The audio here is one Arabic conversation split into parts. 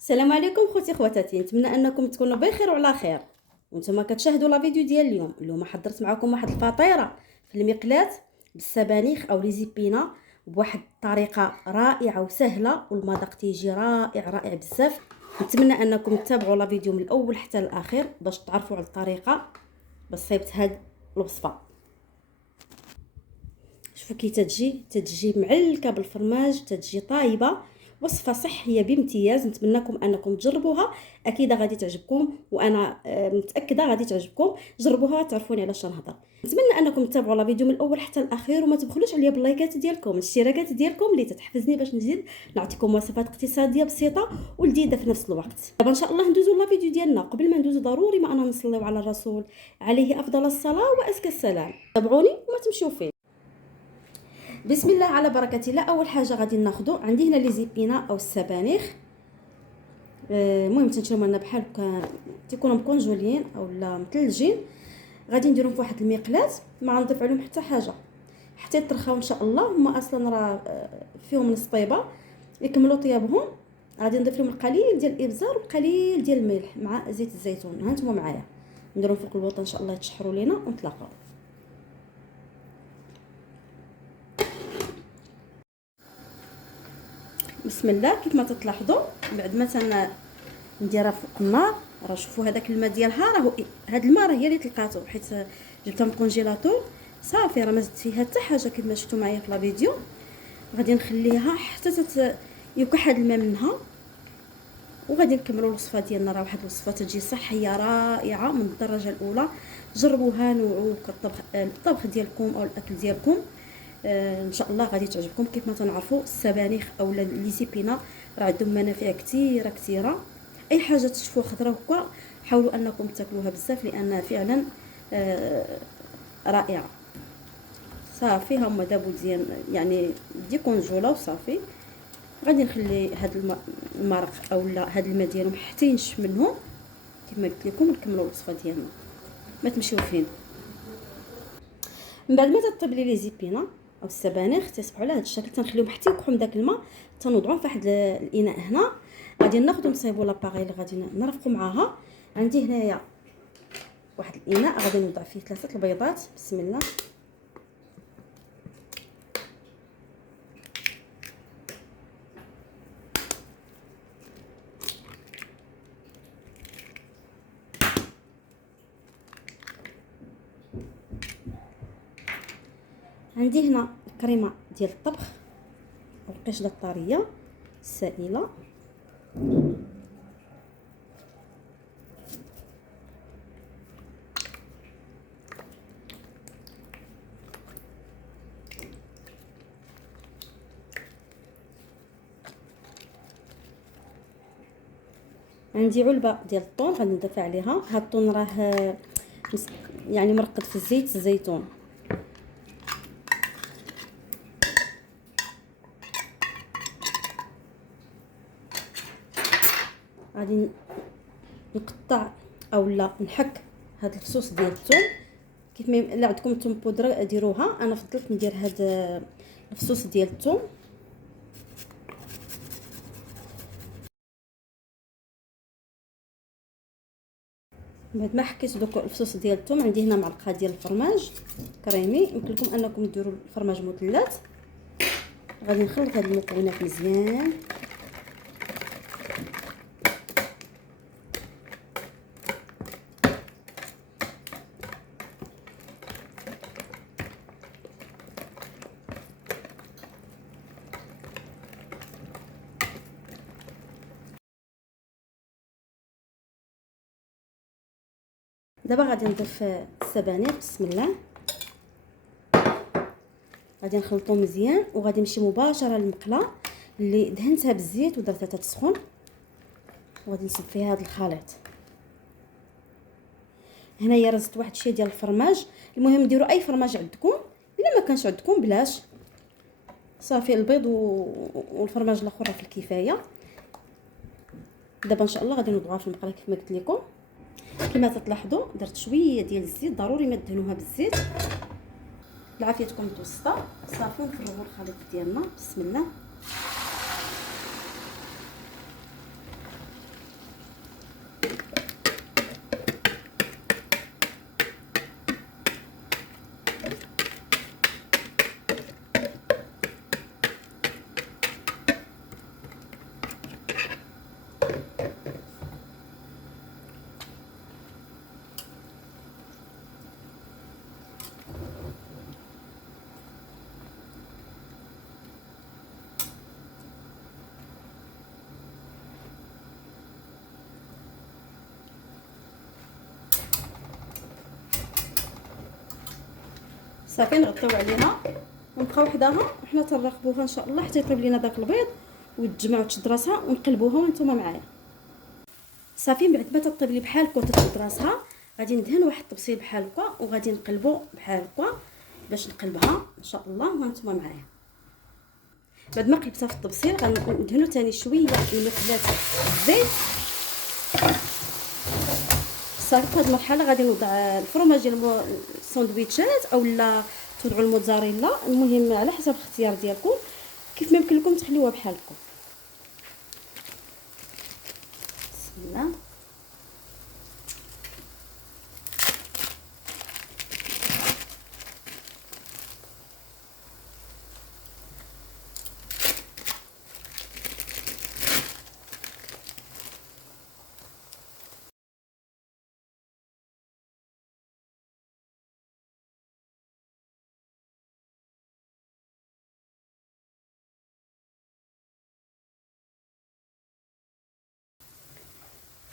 السلام عليكم خوتي خواتاتي، نتمنى انكم تكونوا بخير وعلى خير. وانتم كتشاهدوا لا فيديو ديال اليوم حضرت معكم واحد الفطيره في المقلاة بالسبانخ او لي زيبينا بواحد الطريقه رائعه وسهله، والمذاق تيجي رائع بزاف. نتمنى انكم تتابعوا لا فيديو من الاول حتى الاخير باش تعرفوا على الطريقه باش صيبت هاد الوصفه. شوفوا كي تتجي معلكه بالفرماج، تتجي طايبه. وصفه صحيه بامتياز، نتمنىكم انكم تجربوها، اكيد غادي تعجبكم، وانا متاكده غادي تعجبكم. جربوها تعرفوني علاش نهضر. نتمنى انكم تتابعوا لا فيديو من الاول حتى الاخير، وما تبخلوش عليا باللايكات ديالكم الاشتراكات ديالكم اللي تتحفزني باش نزيد نعطيكم وصفات اقتصاديه بسيطه ولذيذه في نفس الوقت. دابا ان شاء الله ندوزو لا فيديو ديالنا. قبل ما ندوزو ضروري ما انا نصليو على الرسول عليه افضل الصلاه وازكى السلام. تابعوني وما تمشيو فين. بسم الله على بركه الله. اول حاجه غادي ناخذوا عندي هنا لي زيبينا او السبانخ. المهم تنشريو لنا بحال هكا تيكونوا مكونجولين او لا مثلجين. غادي نديرهم في واحد المقلاة، ما غنضيف عليهم حتى حاجه حتى يطرخاو ان شاء الله. هما اصلا راه فيهم نص طيبه. يكملوا طيابهم غادي نضيف لهم القليل ديال الابزار وقليل ديال الملح مع زيت الزيتون. ها نتوما معايا نديرهم فوق الوطه ان شاء الله يتشحروا لينا ونتلاقاو. بسم الله. كيف ما تلاحظوا بعد ما نديرها فوق النار، راه شوفوا هذاك الماء ديالها، راه هاد الماء راه هي اللي طلقاتو حيت جبتها من الكونجيلاتور صافي، راه ما زدت فيها حتى حاجه كما شفتوا معايا في لا فيديو. غادي نخليها حتى يوقع هاد الماء منها، وغادي نكملوا الوصفه ديالنا. راه واحد الوصفه تجي صحيه رائعه من الدرجه الاولى. جربوها، نوعوا الطبخ ديالكم او الاكل ديالكم. ان شاء الله غادي تعجبكم. كيف ما تنعرفوا السبانخ او لي زيبينا راه عندهم منافع كثيره. اي حاجه تشوفوها خضراء هكا حاولوا انكم تاكلوها بزاف، لانها فعلا رائعه. صافي هما دابو مزيان، يعني دي كونجولا وصافي. غادي نخلي هاد المرق او لا هاد الماء ديالهم حتى ينشف منهم. كما قلت لكم نكملوا الوصفه ديالنا، ما تمشيو فين. من بعد ما تطيب لي زيبينا او السبانخ تصبحوا على هذا الشكل، تنخليهم حتى يوقعوا من داك الماء، تنوضعوهم في واحد الاناء. هنا غادي ناخذوا نصايبوا لاباغي اللي غادي نرفقوا معاها. عندي هنايا واحد الاناء غادي نوضع فيه 3 البيضات. بسم الله. عندي هنا الكريمه ديال الطبخ او القشده الطريه السائله. عندي علبه ديال الطون غادي نضيف عليها. هاد الطون راه يعني مرقد في زيت الزيتون. غادي نقطع او لا نحك هاد الفصوص ديال الثوم. كيف ما الا عندكم ثوم بودره ديروها، انا فضلت ندير هاد الفصوص ديال الثوم. بعد ما حكيت دوك الفصوص ديال الثوم، عندي هنا معلقه ديال الفرماج كريمي. يمكن لكم انكم ديروا الفرماج مثلث. غادي نخلط هاد المكونات مزيان. دابا غادي نضيف السبانخ. بسم الله. غادي نخلطو مزيان وغادي نمشي مباشره للمقله اللي دهنتها بالزيت ودرتها تسخن، وغادي نصب فيها هذا الخليط. هنايا رزت واحد الشيء ديال الفرماج. المهم ديروا اي فرماج عندكم، الا ما كانش عندكم بلاش صافي. البيض والفرماج الاخر في الكفايه. دابا ان شاء الله غادي نوضعوها في المقله كيف ما قلت لكم. كما تلاحظوا درت شويه ديال الزيت، ضروري ما تدهنوها بالزيت. بعافيتكم متوسطه. صافي نفرغوا الخليط ديالنا. بسم الله. صافي نغطيو عليها ونبقاو وحداها وحنا تنراقبوها ان شاء الله حتى يطيب لينا داك البيض وتجمع وتشد راسها ونقلبوها وانتم معايا. صافي من بعد ما تطيب لي بحال هكا وتشد راسها غادي ندهن واحد الطبسيل بحال هكا وغادي نقلبو بحال هكا باش نقلبها ان شاء الله وانتم معايا. بعد ما قلبتها في الطبسيل غندهنو ثاني شويه المخلات الزيت. صافي في هذه المرحله غادي نوضع الفرماج ديال الساندويتشات اولا توضعوا الموتزاريلا، المهم على حسب الاختيار ديالكم كيف ما يمكن لكم تخليوها بحال هكا. بسم الله.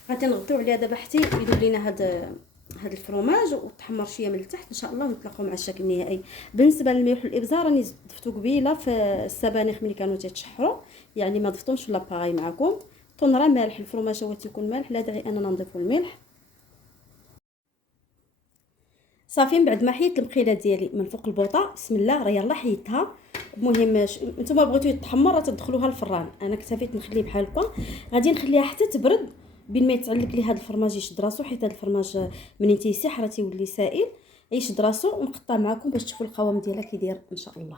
غادي نغطيو عليها دابا حتى يذوب لينا هذا الفرماج وتحمر شويه من التحت ان شاء الله، ونتلاقاو مع الشكل النهائي. بالنسبه للملح والابزار راني ضفتو قبيله في السبانخ ملي كانوا تيتشحروا، يعني ما ضفتهمش في لاباغي معكم. طون راه مالح الفرماج هو تيكون مالح، لا داعي اننا نضيفوا الملح. صافي من بعد ما حيدت المقيله ديالي من فوق البوطه، بسم الله راه يلاه حيدتها. المهم نتوما بغيتو يتحمر راه تدخلوها الفران، انا اكتفيت نخليه بحال هكا. غادي نخليها حتى تبرد بين ما يتعلق لي هذا الفرماج يشد راسو، حيت هذا الفرماج منين تيسيح راه تيولي سائل. يشد راسو ونقطع معكم باش تشوفوا القوام ديالها كي داير ان شاء الله.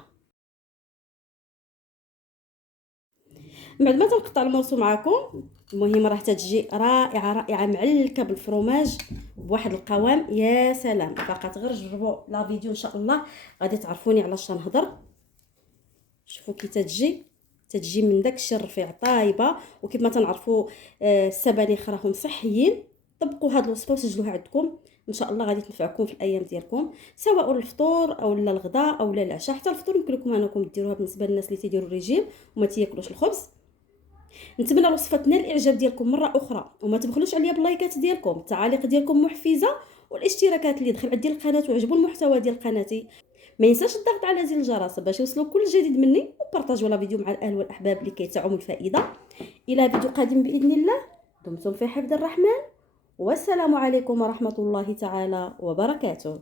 من بعد ما تنقطع المورسو معكم، المهم راه تتجي رائعه رائعه معلكه بالفرماج بواحد القوام يا سلام. فقط غير جربوا لا فيديو ان شاء الله غادي تعرفوني علاش نهضر. شوفوا كي تتجي من داك الشيء الرفيع طايبه، وكيف ما تنعرفوا السبانخ راهم صحيين. طبقوا هذه الوصفه وسجلوها عندكم ان شاء الله، غادي تنفعكم في الايام ديالكم سواء الفطور او الغداء او العشاء. حتى الفطور يمكن لكم انكم ديروها بالنسبه للناس اللي تيديروا الريجيم وما تياكلوش الخبز. نتمنى الوصفه تنال الاعجاب ديالكم مره اخرى، وما تبخلوش عليا باللايكات ديالكم، التعاليق ديالكم محفزه، والاشتراكات اللي دخل عندي القناه وعجبوا المحتوى ديال قناتي. ما ينساش الضغط على زر الجرس باش يوصلوا كل جديد مني، وبارطاجوا لا فيديو مع الاهل والاحباب لكي تعم الفائده. الى فيديو قادم باذن الله. دمتم في حفظ الرحمن، والسلام عليكم ورحمه الله تعالى وبركاته.